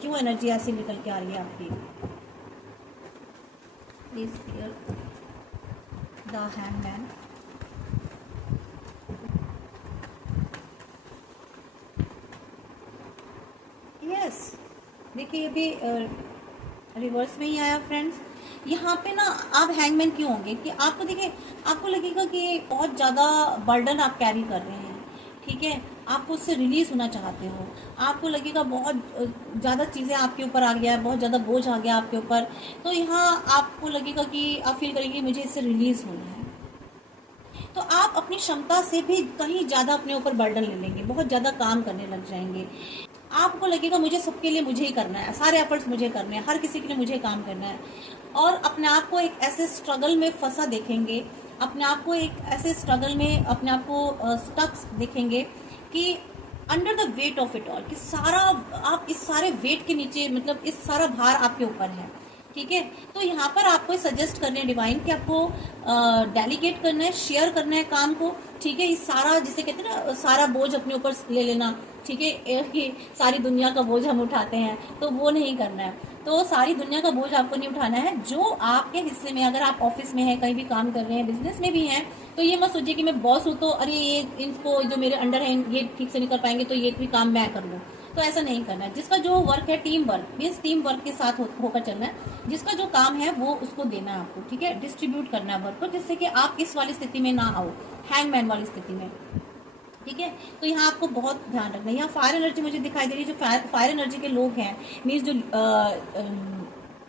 क्यों एनर्जी ऐसी निकल के आ रही है आपकी। Please clear the hangman. Yes, देखिए ये भी रिवर्स में ही आया फ्रेंड्स। यहाँ पे ना आप हैंगमैन क्यों होंगे कि आपको देखिए, आपको लगेगा कि बहुत ज़्यादा बर्डन आप कैरी कर रहे हैं। ठीक है, आपको उससे रिलीज होना चाहते हो, आपको लगेगा बहुत ज़्यादा चीज़ें आपके ऊपर आ गया है, बहुत ज़्यादा बोझ आ गया आपके ऊपर। तो यहाँ आपको लगेगा कि आप फील करेंगे मुझे इससे रिलीज होना है। तो आप अपनी क्षमता से भी कहीं ज़्यादा अपने ऊपर बर्डन ले लेंगे, बहुत ज़्यादा काम करने लग जाएंगे। आपको लगेगा मुझे सबके लिए मुझे ही करना है, सारे एफर्ट्स मुझे करने हैं, हर किसी के लिए मुझे काम करना है। और अपने आप को एक ऐसे स्ट्रगल में फंसा देखेंगे, अपने आप को एक ऐसे स्ट्रगल में अपने आप को स्टक देखेंगे कि under the weight of it all, कि सारा आप इस सारे वेट के नीचे, मतलब इस सारा भार आपके ऊपर है। ठीक है, तो यहाँ पर आपको सजेस्ट करने हैं डिवाइन कि आपको डेलीगेट करना है, शेयर करना है काम को। ठीक है, इस सारा जिसे कहते हैं ना सारा बोझ अपने ऊपर ले लेना। ठीक है, कि सारी दुनिया का बोझ हम उठाते हैं, तो वो नहीं करना है। तो सारी दुनिया का बोझ आपको नहीं उठाना है। जो आपके हिस्से में, अगर आप ऑफिस में हैं, कहीं भी काम कर रहे हैं, बिजनेस में भी हैं, तो ये मत सोचिए कि मैं बॉस हूँ तो अरे ये इनको जो मेरे अंडर है ये ठीक से नहीं कर पाएंगे तो ये भी काम मैं कर लूँ। तो ऐसा नहीं करना है। जिसका जो वर्क है, team work means team work के साथ होकर चलना है। जिसका जो काम है वो उसको देना है आपको। ठीक है, डिस्ट्रीब्यूट करना है वर्क को, जिससे कि आप इस वाली स्थिति में ना आओ, हैंगमैन वाली स्थिति में। ठीक है, तो यहाँ आपको बहुत ध्यान रखना है। यहाँ फायर एनर्जी मुझे दिखाई दे रही है। जो फायर एनर्जी के लोग हैं, मीन्स जो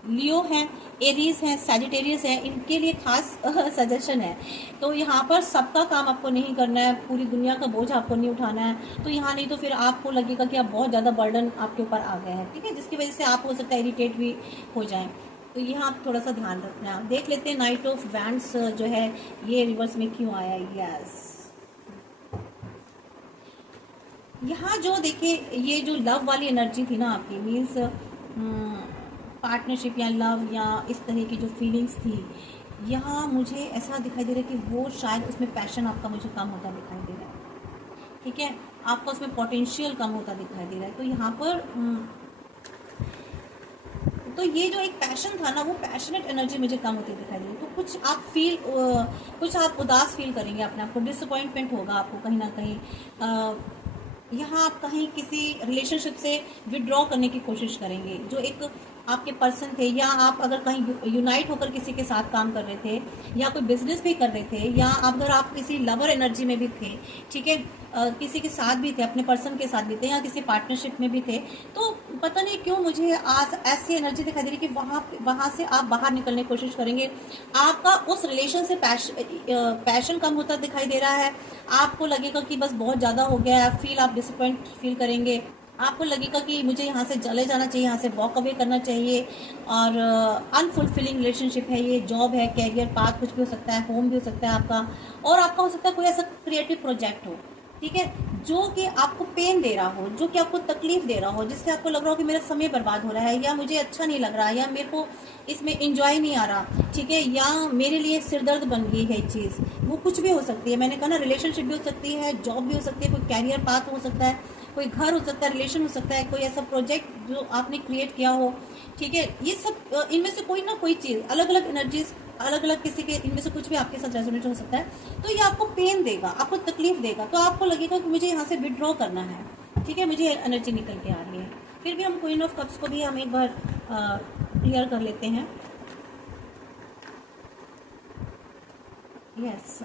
लियो हैं, एरीज हैं, सैजिटेरियस हैं, इनके लिए खास सजेशन है। तो यहाँ पर सबका काम आपको नहीं करना है, पूरी दुनिया का बोझ आपको नहीं उठाना है। तो यहाँ नहीं तो फिर आपको लगेगा कि आप बहुत ज़्यादा बर्डन आपके ऊपर आ गया है। ठीक है, जिसकी वजह से आप हो सकता है इरिटेट भी हो जाएं। तो यहाँ आप थोड़ा सा ध्यान रखना। देख लेते हैं नाइट ऑफ वैंड्स जो है ये रिवर्स में क्यों आया। यस, यहाँ जो देखिए ये जो लव वाली एनर्जी थी ना आपकी, मीन्स पार्टनरशिप या लव या इस तरह की जो फीलिंग्स थी, यहाँ मुझे ऐसा दिखाई दे रहा है कि वो शायद उसमें पैशन आपका मुझे कम होता दिखाई दे रहा है। ठीक है, आपका उसमें पोटेंशियल कम होता दिखाई दे रहा है। तो यहाँ पर तो ये जो एक पैशन था ना, वो पैशनेट एनर्जी मुझे कम होती दिखाई दे रही है। तो कुछ आप उदास फील करेंगे अपने आप को, डिसअपॉइंटमेंट होगा आपको कहीं ना कहीं। यहाँ आप कहीं किसी रिलेशनशिप से विड्रॉ करने की कोशिश करेंगे। जो एक आपके पर्सन थे, या आप अगर कहीं यूनाइट होकर किसी के साथ काम कर रहे थे, या कोई बिजनेस भी कर रहे थे, या अगर आप किसी लवर एनर्जी में भी थे, ठीक है, किसी के साथ भी थे, अपने पर्सन के साथ भी थे, या किसी पार्टनरशिप में भी थे, तो पता नहीं क्यों मुझे आज ऐसी एनर्जी दिखाई दे रही कि वहाँ से आप बाहर निकलने की कोशिश करेंगे। आपका उस रिलेशन से पैशन कम होता दिखाई दे रहा है। आपको लगेगा कि बस बहुत ज़्यादा हो गया है, आप डिसअपॉइंट फील करेंगे। आपको लगेगा कि मुझे यहाँ से चले जाना चाहिए, यहाँ से वॉक अवे करना चाहिए। और अनफुलफिलिंग रिलेशनशिप है ये, जॉब है, कैरियर पाथ, कुछ भी हो सकता है, होम भी हो सकता है आपका, और आपका हो सकता है कोई ऐसा क्रिएटिव प्रोजेक्ट हो, ठीक है, जो कि आपको पेन दे रहा हो, जो कि आपको तकलीफ दे रहा हो, जिससे आपको लग रहा हो कि मेरा समय बर्बाद हो रहा है, या मुझे अच्छा नहीं लग रहा, या मेरे को इसमें एंजॉय नहीं आ रहा, ठीक है, या मेरे लिए सिरदर्द बन गई है चीज़। वो कुछ भी हो सकती है, मैंने कहा ना, रिलेशनशिप भी हो सकती है, जॉब भी हो सकती है, कोई कैरियर पाथ हो सकता है, कोई घर हो सकता है, रिलेशन हो सकता है, कोई ऐसा प्रोजेक्ट जो आपने क्रिएट किया हो, ठीक है। ये सब इनमें से कोई ना कोई चीज़, अलग अलग एनर्जीज, अलग अलग किसी के इनमें से कुछ भी आपके साथ रेजोनेट हो सकता है। तो ये आपको पेन देगा, आपको तकलीफ देगा, तो आपको लगेगा कि मुझे यहाँ से विड्रॉ करना है, ठीक है, मुझे एनर्जी निकल के आ रही है। फिर भी हम क्वीन ऑफ कप्स को भी हम एक बार क्लियर कर लेते हैं। यस,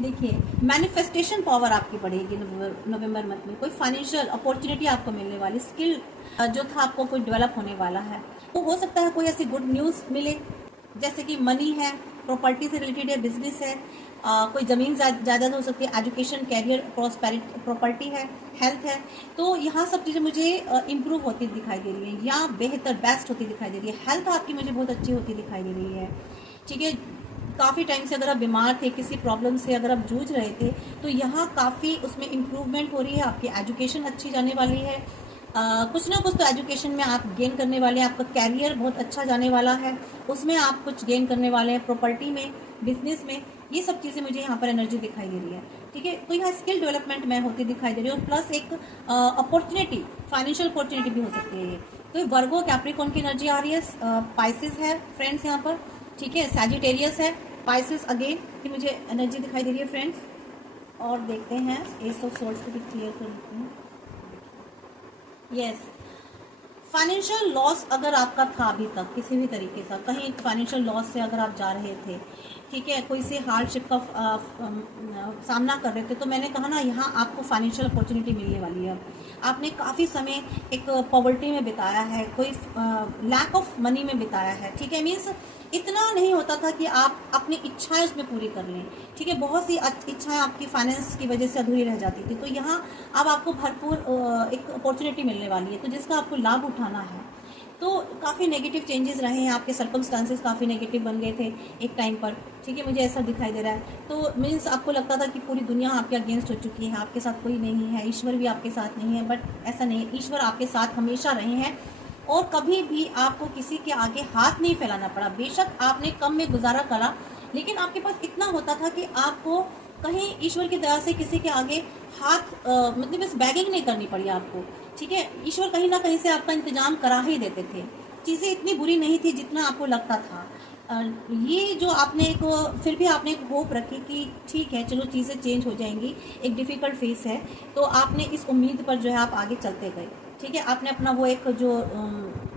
देखिए मैनिफेस्टेशन पावर आपकी बढ़ेगी नवंबर मंथ में। कोई फाइनेंशियल अपॉर्चुनिटी आपको मिलने वाली, स्किल जो था आपको कोई डेवलप होने वाला है। वो हो सकता है कोई ऐसी गुड न्यूज़ मिले, जैसे कि मनी है, प्रॉपर्टी से रिलेटेड है, बिजनेस है, कोई ज़मीन जायदाद हो सकती है, एजुकेशन, कैरियर, प्रॉपर्टी है, हेल्थ है। तो यहाँ सब चीज़ें मुझे इम्प्रूव होती दिखाई दे रही है, या बेहतर बेस्ट होती दिखाई दे रही है। हेल्थ आपकी मुझे बहुत अच्छी होती दिखाई दे रही है, ठीक है। काफ़ी टाइम से अगर आप बीमार थे, किसी प्रॉब्लम से अगर आप जूझ रहे थे, तो यहाँ काफ़ी उसमें इम्प्रूवमेंट हो रही है। आपकी एजुकेशन अच्छी जाने वाली है, कुछ ना कुछ तो एजुकेशन में आप गेन करने वाले हैं। आपका कैरियर बहुत अच्छा जाने वाला है, उसमें आप कुछ गेन करने वाले हैं, प्रॉपर्टी में, बिजनेस में। ये सब चीज़ें मुझे यहाँ पर एनर्जी दिखाई दे रही है, ठीक है। तो यहाँ स्किल डेवलपमेंट में होती दिखाई दे रही है, और प्लस एक अपॉर्चुनिटी, फाइनेंशियल अपॉर्चुनिटी भी हो सकती है ये। तो वर्गो, कैप्रिकॉर्न की एनर्जी आ रही है, पाइसेस है फ्रेंड्स यहाँ पर, ठीक है, सैजिटेरियस है, पाइसेस अगेन की मुझे एनर्जी दिखाई दे रही है फ्रेंड्स। और देखते हैं एस ऑफ सोर्ड्स को भी क्लियर कर लेते हैं। यस, फाइनेंशियल लॉस अगर आपका था अभी तक किसी भी तरीके से, कहीं फाइनेंशियल लॉस से अगर आप जा रहे थे, ठीक है, कोई से हार्डशिप का सामना कर रहे थे, तो मैंने कहा ना, यहाँ आपको फाइनेंशियल अपॉर्चुनिटी मिलने वाली है। आपने काफ़ी समय एक पॉवर्टी में बिताया है, कोई लैक ऑफ मनी में बिताया है, ठीक है, मीन्स इतना नहीं होता था कि आप अपनी इच्छाएं उसमें पूरी कर लें, ठीक है। बहुत सी इच्छाएं आपकी फाइनेंस की वजह से अधूरी रह जाती थी। तो यहाँ अब आपको भरपूर एक अपॉर्चुनिटी मिलने वाली है, तो जिसका आपको लाभ उठाना है। तो काफ़ी नेगेटिव चेंजेस रहे हैं, आपके सर्कमस्टांसेस काफ़ी नेगेटिव बन गए थे एक टाइम पर, ठीक है, मुझे ऐसा दिखाई दे रहा है। तो मीन्स आपको लगता था कि पूरी दुनिया आपके अगेंस्ट हो चुकी है, आपके साथ कोई नहीं है, ईश्वर भी आपके साथ नहीं है। बट ऐसा नहीं, ईश्वर आपके साथ हमेशा रहे हैं, और कभी भी आपको किसी के आगे हाथ नहीं फैलाना पड़ा। बेशक आपने कम में गुजारा करा, लेकिन आपके पास इतना होता था कि आपको कहीं ईश्वर की दया से किसी के आगे हाथ मतलब बस बैगिंग नहीं करनी पड़ी आपको, ठीक है। ईश्वर कहीं ना कहीं से आपका इंतजाम करा ही देते थे। चीज़ें इतनी बुरी नहीं थी जितना आपको लगता था। ये जो आपने एक, फिर भी आपने एक होप रखी कि ठीक है, चलो चीज़ें चेंज हो जाएंगी, एक डिफ़िकल्ट फेस है, तो आपने इस उम्मीद पर जो है आप आगे चलते गए, ठीक है। आपने अपना वो एक जो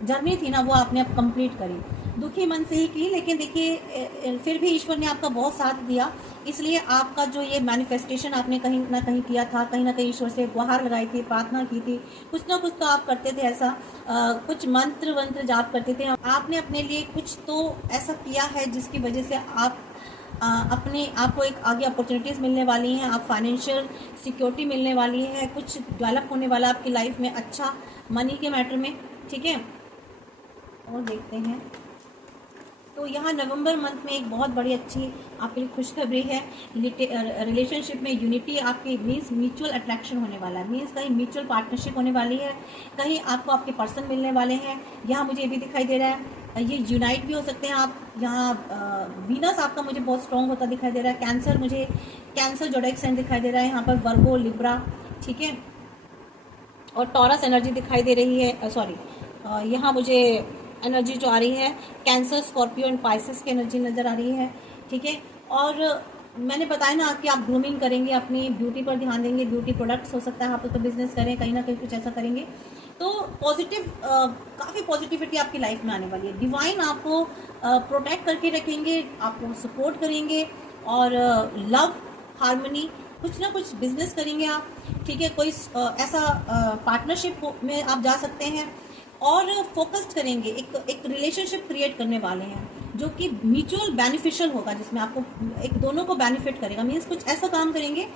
जर्नी थी ना, वो आपने अब कंप्लीट करी, दुखी मन से ही की, लेकिन देखिए फिर भी ईश्वर ने आपका बहुत साथ दिया। इसलिए आपका जो ये मैनिफेस्टेशन आपने कहीं ना कहीं किया था, कहीं ना कहीं ईश्वर से गुहार लगाई थी, प्रार्थना की थी, कुछ ना कुछ तो आप करते थे ऐसा, कुछ मंत्र वंत्र जाप करते थे, आपने अपने लिए कुछ तो ऐसा किया है जिसकी वजह से आप अपने आपको एक आगे अपॉर्चुनिटीज़ मिलने वाली हैं, आप फाइनेंशियल सिक्योरिटी मिलने वाली है, कुछ डेवलप होने वाला आपकी लाइफ में अच्छा मनी के मैटर में, ठीक है। और देखते हैं तो यहाँ नवंबर मंथ में एक बहुत बड़ी अच्छी आपके लिए खुशखबरी है। रिलेशनशिप में यूनिटी आपकी मीन्स म्यूचुअल अट्रैक्शन होने वाला है, मीन्स कहीं म्यूचुअल पार्टनरशिप होने वाली है, कहीं आपको आपके पर्सन मिलने वाले हैं। यहाँ मुझे ये भी दिखाई दे रहा है, ये यूनाइट भी हो सकते हैं आप। यहाँ वीनस आपका मुझे बहुत स्ट्रॉन्ग होता दिखाई दे रहा है। कैंसर, मुझे कैंसर जोडिएक साइन दिखाई दे रहा है यहाँ पर, वर्गो, लिब्रा, ठीक है, और टॉरस एनर्जी दिखाई दे रही है। सॉरी, यहाँ मुझे एनर्जी जो आ रही है कैंसर, स्कॉर्पियो एंड पाइसेस की एनर्जी नज़र आ रही है, ठीक है। और मैंने बताया ना कि आप ग्रूमिंग करेंगे, अपनी ब्यूटी पर ध्यान देंगे, ब्यूटी प्रोडक्ट्स हो सकता है आप तो बिजनेस करें, कहीं ना कहीं कुछ ऐसा करेंगे तो पॉजिटिव, काफ़ी पॉजिटिविटी आपकी लाइफ में आने वाली है। डिवाइन आपको प्रोटेक्ट करके रखेंगे, आपको सपोर्ट करेंगे, और लव, हार्मनी, कुछ ना कुछ बिजनेस करेंगे आप, ठीक है। कोई ऐसा पार्टनरशिप में आप जा सकते हैं और फोकस्ड करेंगे, एक रिलेशनशिप क्रिएट करने वाले हैं जो कि म्यूचुअल बेनिफिशियल होगा, जिसमें आपको एक दोनों को बेनिफिट करेगा। मीन्स कुछ ऐसा काम करेंगे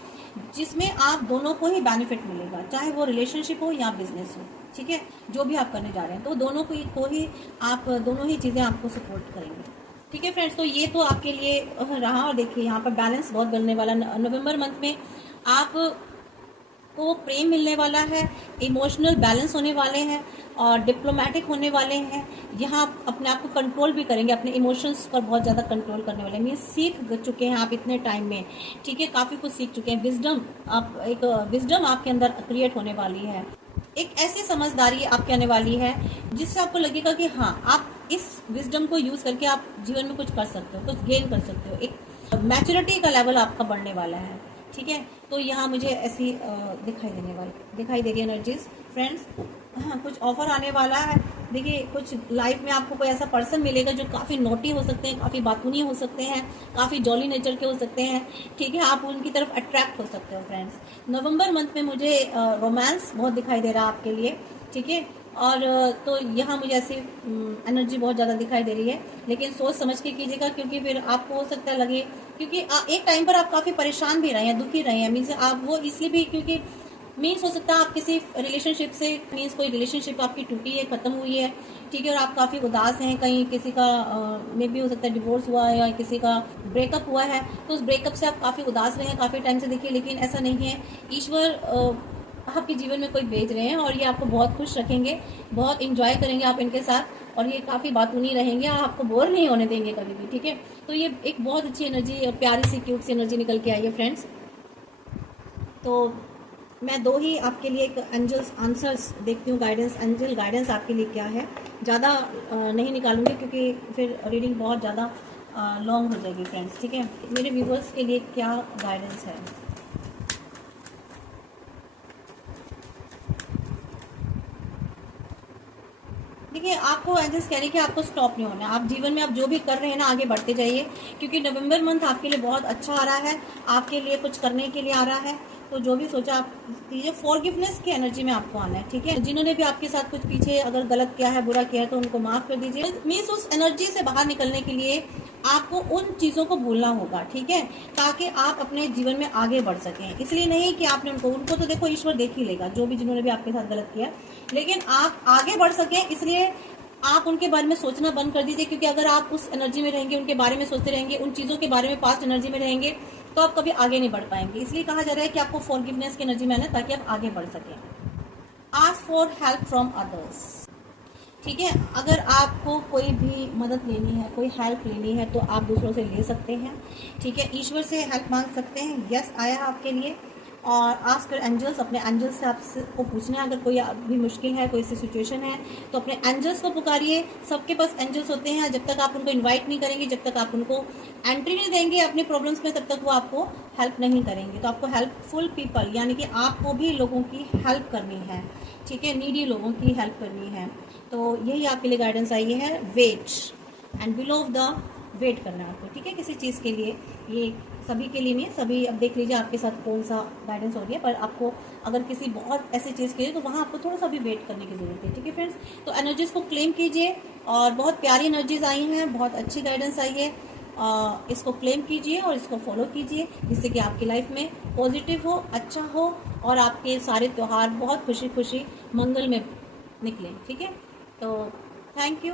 जिसमें आप दोनों को ही बेनिफिट मिलेगा, चाहे वो रिलेशनशिप हो या बिजनेस हो, ठीक है। जो भी आप करने जा रहे हैं तो दोनों को ही आप दोनों ही चीज़ें आपको सपोर्ट करेंगे, ठीक है फ्रेंड्स। तो ये तो आपके लिए रहा। और देखिए यहाँ पर बैलेंस बहुत बनने वाला नवंबर मंथ में, आप को प्रेम मिलने वाला है, इमोशनल बैलेंस होने वाले हैं और डिप्लोमेटिक होने वाले हैं। यहाँ आप अपने आप को कंट्रोल भी करेंगे, अपने इमोशंस पर बहुत ज़्यादा कंट्रोल करने वाले हैं। मीन्स सीख चुके हैं आप इतने टाइम में, ठीक है, काफ़ी कुछ सीख चुके हैं। विजडम आपके अंदर क्रिएट होने वाली है, एक ऐसी समझदारी आपके आने वाली है जिससे आपको लगेगा कि हाँ, आप इस विजडम को यूज़ करके आप जीवन में कुछ कर सकते हो, कुछ गेन कर सकते हो। एक मैच्योरिटी का लेवल आपका बढ़ने वाला है, ठीक है। तो यहाँ मुझे ऐसी दिखाई दे रही एनर्जीज फ्रेंड्स। हाँ, कुछ ऑफर आने वाला है। देखिए, कुछ लाइफ में आपको कोई ऐसा पर्सन मिलेगा जो काफ़ी नोटी हो सकते हैं, काफ़ी बातूनी हो सकते हैं, काफ़ी जॉली नेचर के हो सकते हैं, ठीक है। आप उनकी तरफ अट्रैक्ट हो सकते हो फ्रेंड्स। नवंबर मंथ में मुझे रोमांस बहुत दिखाई दे रहा है आपके लिए, ठीक है। और तो यहाँ मुझे ऐसी एनर्जी बहुत ज़्यादा दिखाई दे रही है, लेकिन सोच समझ के कीजिएगा, क्योंकि फिर आपको हो सकता है लगे, क्योंकि एक टाइम पर आप काफ़ी परेशान भी रहे हैं, दुखी रहे हैं। मीन्स आप वो इसलिए भी, क्योंकि मीन्स हो सकता है आप किसी रिलेशनशिप से, मीन्स कोई रिलेशनशिप आपकी टूटी है, ख़त्म हुई है, ठीक है, और आप काफ़ी उदास हैं। कहीं किसी का मे भी हो सकता है डिवोर्स हुआ है या किसी का ब्रेकअप हुआ है, तो उस ब्रेकअप से आप काफ़ी उदास रहे हैं काफ़ी टाइम से। देखिए, लेकिन ऐसा नहीं है, ईश्वर आपके जीवन में कोई भेज रहे हैं और ये आपको बहुत खुश रखेंगे, बहुत इंजॉय करेंगे आप इनके साथ, और ये काफ़ी बातूनी रहेंगे, आपको बोर नहीं होने देंगे कभी भी, ठीक है। तो ये एक बहुत अच्छी एनर्जी, प्यारी सी क्यूट सी एनर्जी निकल के आई है फ्रेंड्स। तो मैं दो ही आपके लिए एक एंजल्स आंसर्स देखती हूँ, गाइडेंस, एंजल गाइडेंस आपके लिए क्या है। ज़्यादा नहीं निकालूंगी क्योंकि फिर रीडिंग बहुत ज़्यादा लॉन्ग हो जाएगी फ्रेंड्स, ठीक है। मेरे व्यूवर्स के लिए क्या गाइडेंस है। देखिए, आपको एंजल्स कह रहे हैं कि आपको स्टॉप नहीं होना। आप जीवन में आप जो भी कर रहे हैं ना, आगे बढ़ते जाइए, क्योंकि नवंबर मंथ आपके लिए बहुत अच्छा आ रहा है, आपके लिए कुछ करने के लिए आ रहा है। तो जो भी सोचा आप कीजिए, फॉरगिवनेस की एनर्जी में आपको आना है, ठीक है। जिन्होंने भी आपके साथ कुछ पीछे अगर गलत किया है, बुरा किया है, तो उनको माफ कर दीजिए। मीन्स उस एनर्जी से बाहर निकलने के लिए आपको उन चीज़ों को भूलना होगा, ठीक है, ताकि आप अपने जीवन में आगे बढ़ सकें। इसलिए नहीं कि आपने उनको तो देखो, ईश्वर देख ही लेगा, जो भी जिन्होंने भी आपके साथ गलत किया, लेकिन आप आगे बढ़ सकें इसलिए आप उनके बारे में सोचना बंद कर दीजिए। क्योंकि अगर आप उस एनर्जी में रहेंगे, उनके बारे में सोचते रहेंगे, उन चीज़ों के बारे में पास्ट एनर्जी में रहेंगे, तो आप कभी आगे नहीं बढ़ पाएंगे। इसलिए कहा जा रहा है कि आपको फॉरगिवनेस की एनर्जी में आना है ताकि आप आगे बढ़ सकें। Ask for help from others, ठीक है। अगर आपको कोई भी मदद लेनी है, कोई हेल्प लेनी है, तो आप दूसरों से ले सकते हैं, ठीक है। ईश्वर से हेल्प मांग सकते हैं। यस आया है आपके लिए। और आस्क फॉर एंजल्स, अपने एंजल्स से आपको पूछना है, अगर कोई भी मुश्किल है, कोई ऐसी सिचुएशन है, तो अपने एंजल्स को पुकारिए। सबके पास एंजल्स होते हैं। जब तक आप उनको इनवाइट नहीं करेंगे, जब तक आप उनको एंट्री नहीं देंगे अपने प्रॉब्लम्स में, तब तक वो आपको हेल्प नहीं करेंगे। तो आपको हेल्पफुल पीपल, यानी कि आपको भी लोगों की हेल्प करनी है, ठीक है, नीडी लोगों की हेल्प करनी है। तो यही आपके लिए गाइडेंस आई है। Wait and below the wait करना है आपको, ठीक है, किसी चीज़ के लिए। ये सभी के लिए नहीं, सभी अब देख लीजिए आपके साथ कौन सा गाइडेंस हो रही है, पर आपको अगर किसी बहुत ऐसी चीज़ के लिए, तो वहाँ आपको थोड़ा सा भी वेट करने की ज़रूरत है, ठीक है फ्रेंड्स। तो एनर्जीज को क्लेम कीजिए, और बहुत प्यारी एनर्जीज आई हैं, बहुत अच्छी गाइडेंस आई है। इसको क्लेम कीजिए और इसको फॉलो कीजिए, जिससे कि आपकी लाइफ में पॉजिटिव हो, अच्छा हो, और आपके सारे त्यौहार बहुत खुशी खुशी मंगल में निकलें, ठीक है। तो थैंक यू।